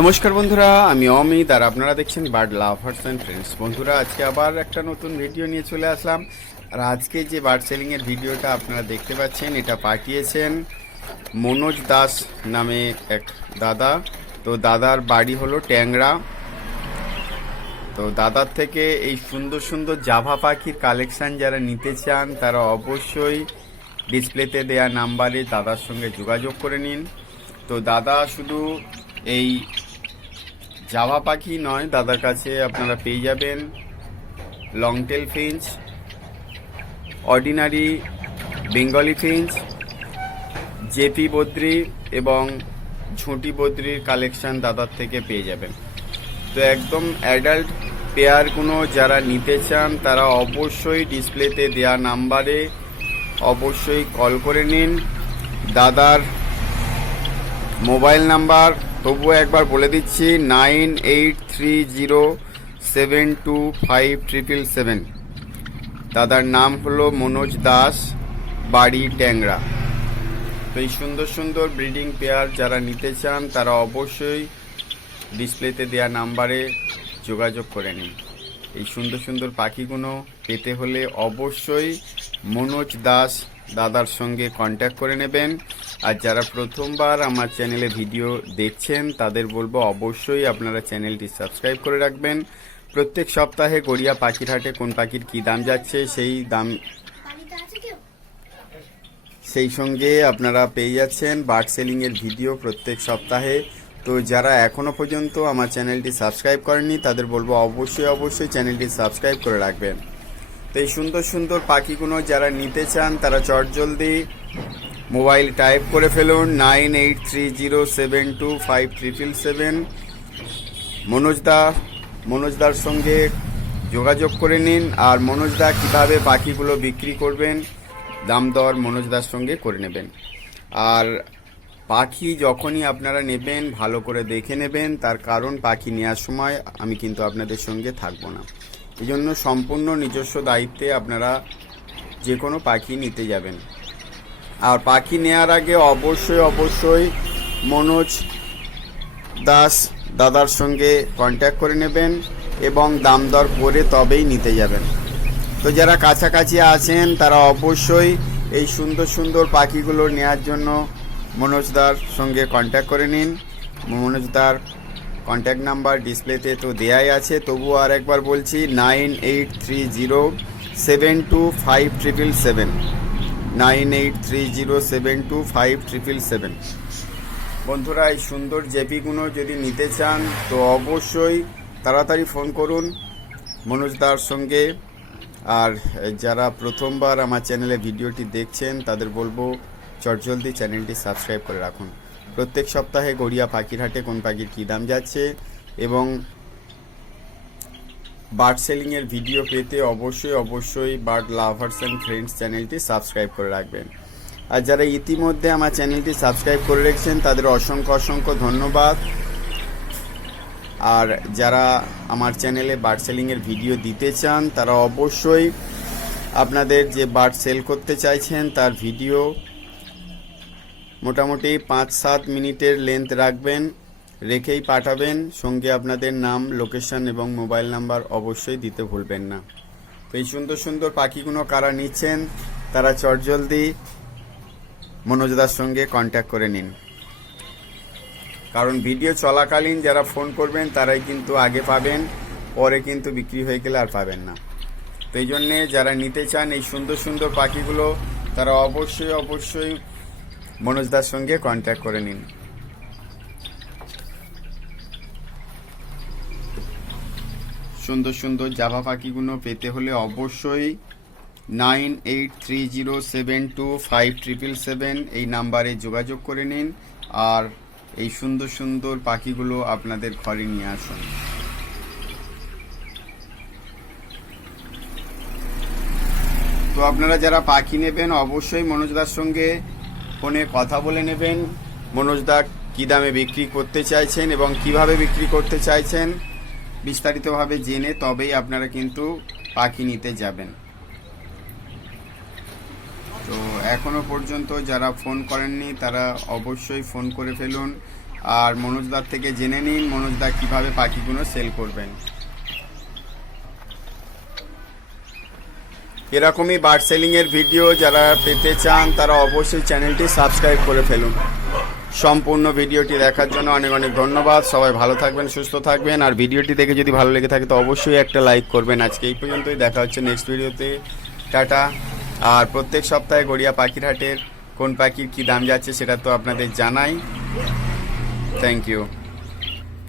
নমস্কার বন্ধুরা, আমি অমিত আর আপনারা দেখছেন বার্ড লাভার্স অ্যান্ড ফ্রেন্ডস। বন্ধুরা, আজকে আবার একটা নতুন ভিডিও নিয়ে চলে আসলাম। আর আজকে যে বার্ড সেলিংয়ের ভিডিওটা আপনারা দেখতে পাচ্ছেন, এটা পাঠিয়েছেন মনোজ দাস নামে এক দাদা। তো দাদার বাড়ি হলো ট্যাংরা। তো দাদার থেকে এই সুন্দর সুন্দর জাভা পাখির কালেকশান যারা নিতে চান, তারা অবশ্যই ডিসপ্লেতে দেয়া নাম্বারে দাদার সঙ্গে যোগাযোগ করে নিন। তো দাদা শুধু এই জাভা পাখি নয়, দাদার কাছে আপনারা পেয়ে যাবেন longtail finch ordinary Bengali finch JP বদ্রি এবং ঝুঁটি বদ্রির কালেকশন দাদার থেকে পেয়ে যাবেন। তো একদম অ্যাডাল্ট পেয়ারগুলো যারা নিতে চান, তারা অবশ্যই ডিসপ্লেতে দেয়া নাম্বারে অবশ্যই কল করে নিন। দাদার মোবাইল নাম্বার তবুও একবার বলে দিচ্ছি, nine eight three zero seven two five triple seven. দাদার নাম হলো মনোজ দাস, বাড়ি ট্যাংরা। তো এই সুন্দর সুন্দর ব্রিডিং পেয়ার যারা নিতে চান, তারা অবশ্যই ডিসপ্লেতে দেওয়া নাম্বারে যোগাযোগ করে নিন। এই সুন্দর সুন্দর পাখিগুলো পেতে হলে অবশ্যই মনোজ দাস দাদার সঙ্গে কন্ট্যাক্ট করে নেবেন। আর যারা প্রথমবার আমার চ্যানেলে ভিডিও দেখছেন, তাদের বলব অবশ্যই আপনারা চ্যানেলটি সাবস্ক্রাইব করে রাখবেন। প্রত্যেক সপ্তাহে গড়িয়া পাখির হাটে কোন পাখির কী দাম যাচ্ছে, সেই দাম সেই সঙ্গে আপনারা পেয়ে যাচ্ছেন। বার্ড সেলিংয়ের ভিডিও প্রত্যেক সপ্তাহে। তো যারা এখনও পর্যন্ত আমার চ্যানেলটি সাবস্ক্রাইব করেননি, তাদের বলব অবশ্যই অবশ্যই চ্যানেলটি সাবস্ক্রাইব করে রাখবেন। তো এই সুন্দর সুন্দর পাখিগুলো যারা নিতে চান, তারা চটজলদি মোবাইল টাইপ করে ফেলুন। Nine eight three zero seven two five triple seven. মনোজদা মনোজদার সঙ্গে যোগাযোগ করে নিন। আর মনোজদা কীভাবে পাখিগুলো বিক্রি করবেন? দাম দর মনোজদার সঙ্গে করে নেবেন। আর পাখি যখনই আপনারা নেবেন, ভালো করে দেখে নেবেন, তার কারণ পাখি নেওয়ার সময় আমি কিন্তু আপনাদের সঙ্গে থাকব না। এই জন্য সম্পূর্ণ নিজস্ব দায়িত্বে আপনারা যে কোনো পাখি নিতে যাবেন। আর পাখি নেওয়ার আগে অবশ্যই অবশ্যই মনোজ দাস দাদার সঙ্গে কন্ট্যাক্ট করে নেবেন এবং দাম দর করে তবেই নিতে যাবেন। তো যারা কাছাকাছি আছেন, তারা অবশ্যই এই সুন্দর সুন্দর পাখিগুলো নেওয়ার জন্য মনোজদার সঙ্গে কন্ট্যাক্ট করে নিন। মনোজদার কন্ট্যাক্ট নাম্বার ডিসপ্লেতে তো দেয়াই আছে। তবুও আর একবার বলছি nine eight three zero seven two five triple seven nine eight three zero seven two five triple seven বন্ধুরা, এই সুন্দর জেপিগুলো যদি নিতে চান, তো অবশ্যই তাড়াতাড়ি ফোন করুন মনোজদার সঙ্গে। আর যারা প্রথমবার আমার চ্যানেলে ভিডিওটি দেখছেন, তাদের বলব চটজলদি চ্যানেলটি সাবস্ক্রাইব করে রাখুন। প্রত্যেক সপ্তাহে গড়িয়া পাখির হাটে কোন পাখির কী দাম যাচ্ছে এবং বার্ড সেলিংয়ের ভিডিও পেতে অবশ্যই অবশ্যই বার্ড লাভার্স অ্যান্ড ফ্রেন্ডস চ্যানেলটি সাবস্ক্রাইব করে রাখবেন। আর যারা ইতিমধ্যে আমার চ্যানেলটি সাবস্ক্রাইব করে রেখেছেন, তাদের অসংখ্য অসংখ্য ধন্যবাদ। আর যারা আমার চ্যানেলে বার্ড সেলিংয়ের ভিডিও দিতে চান, তারা অবশ্যই আপনাদের যে বার্ড সেল করতে চাইছেন, তার ভিডিও মোটামুটি পাঁচ সাত মিনিটের লেন্থ রাখবেন, রেখেই পাঠাবেন। সঙ্গে আপনাদের নাম লোকেশন এবং মোবাইল নাম্বার অবশ্যই দিতে ভুলবেন না। তো এই সুন্দর সুন্দর পাখিগুলো কারা নিচ্ছেন, তারা চটজলদি মনোজদার সঙ্গে কন্ট্যাক্ট করে নিন। কারণ ভিডিও চলাকালীন যারা ফোন করবেন, তারাই কিন্তু আগে পাবেন, পরে কিন্তু বিক্রি হয়ে গেলে আর পাবেন না। তো এই জন্যে যারা নিতে চান এই সুন্দর সুন্দর পাখিগুলো, তারা অবশ্যই অবশ্যই মনোজদার সঙ্গে কন্ট্যাক্ট করে নিন। সুন্দর সুন্দর জাভা পাখিগুলো পেতে হলে অবশ্যই nine eight three zero seven two five triple seven এই নাম্বারে যোগাযোগ করে নিন আর এই সুন্দর সুন্দর পাখিগুলো আপনাদের ঘরে নিয়ে আসুন। তো আপনারা যারা পাখি নেবেন, অবশ্যই মনোজদার সঙ্গে ফোনে কথা বলে নেবেন। মনোজদা কী দামে বিক্রি করতে চাইছেন এবং কীভাবে বিক্রি করতে চাইছেন, বিস্তারিতভাবে জেনে তবেই আপনারা কিন্তু পাখি নিতে যাবেন। তো এখনও পর্যন্ত যারা ফোন করেননি, তারা অবশ্যই ফোন করে ফেলুন। আর মনোজদার থেকে জেনে নিন মনোজদা কীভাবে পাখিগুলো সেল করবেন। এরকমই বার্ড সেলিং এর ভিডিও যারা পেতে চান, তারা অবশ্যই চ্যানেলটি সাবস্ক্রাইব করে ফেলুন। সম্পূর্ণ ভিডিওটি দেখার জন্য অনেক অনেক ধন্যবাদ। সবাই ভালো থাকবেন, সুস্থ থাকবেন। আর ভিডিওটি দেখে যদি ভালো লেগে থাকে, তো অবশ্যই একটা লাইক করবেন। আজকে এই পর্যন্তই। দেখা হচ্ছে নেক্সট ভিডিওতে টাটা। আর প্রত্যেক সপ্তাহে গড়িয়া পাখির হাটের কোন পাখির কী দাম যাচ্ছে, সেটা তো আপনাদের জানাই। Thank you